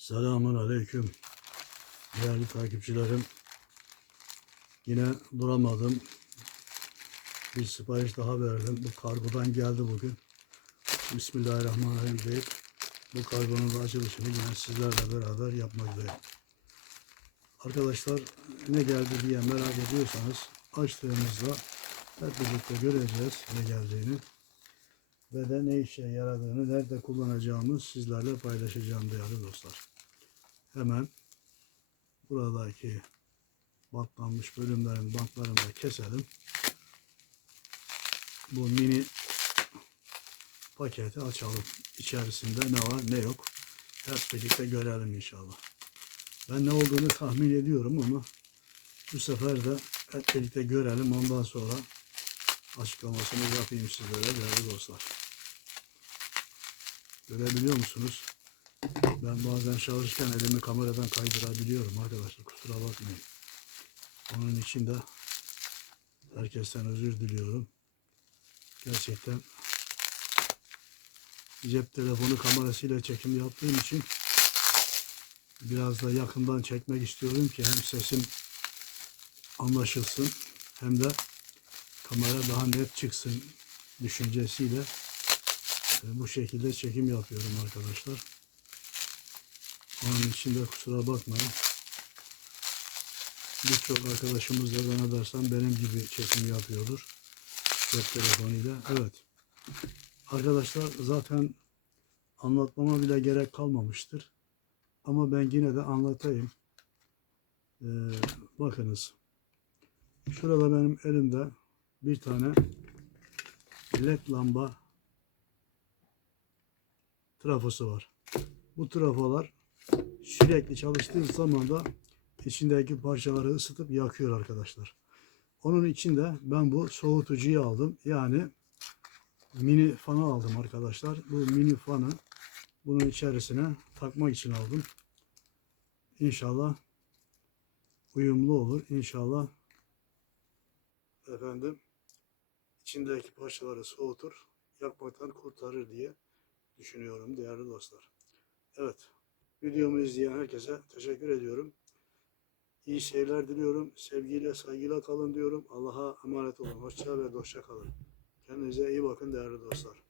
Selamun Aleyküm. Değerli takipçilerim. Yine duramadım. Bir sipariş daha verdim. Bu kargodan geldi bugün. Bismillahirrahmanirrahim deyip bu kargonun da açılışını yine sizlerle beraber yapmaktayım. Arkadaşlar ne geldi diye merak ediyorsanız açtığımızda hep birlikte göreceğiz ne geldiğini ve de ne işe yaradığını, nerede kullanacağımız sizlerle paylaşacağım değerli dostlar. Hemen buradaki bantlanmış bölümlerin bantlarını da keselim. Bu mini paketi açalım. İçerisinde ne var ne yok. Hep birlikte görelim inşallah. Ben ne olduğunu tahmin ediyorum ama bu sefer de hep birlikte görelim. Ondan sonra açıklamasını yapayım sizlere değerli dostlar. Görebiliyor musunuz? Ben bazen çalışırken elimi kameradan kaydırabiliyorum arkadaşlar. Kusura bakmayın. Onun için de herkesten özür diliyorum. Gerçekten cep telefonu kamerasıyla çekim yaptığım için biraz da yakından çekmek istiyorum ki hem sesim anlaşılsın hem de kamera daha net çıksın düşüncesiyle bu şekilde çekim yapıyorum arkadaşlar. Onun için de kusura bakmayın. Birçok arkadaşımız da zannedersem benim gibi çekim yapıyordur. Cep telefonuyla. Evet. Arkadaşlar zaten anlatmama bile gerek kalmamıştır. Ama ben yine de anlatayım. Ee, bakınız. Şurada benim elimde bir tane led lamba trafosu var. Bu trafolar sürekli çalıştığı zaman da içindeki parçaları ısıtıp yakıyor arkadaşlar. Onun için de ben bu soğutucuyu aldım. Yani mini fanı aldım arkadaşlar. Bu mini fanı bunun içerisine takmak için aldım. İnşallah uyumlu olur. İnşallah efendim içindeki parçaları soğutur, yakmaktan kurtarır diye düşünüyorum değerli dostlar. Evet, videomu izleyen herkese teşekkür ediyorum. İyi seyirler diliyorum. Sevgiyle, saygıyla kalın diyorum. Allah'a emanet olun. Hoşça ve dostça kalın. Kendinize iyi bakın değerli dostlar.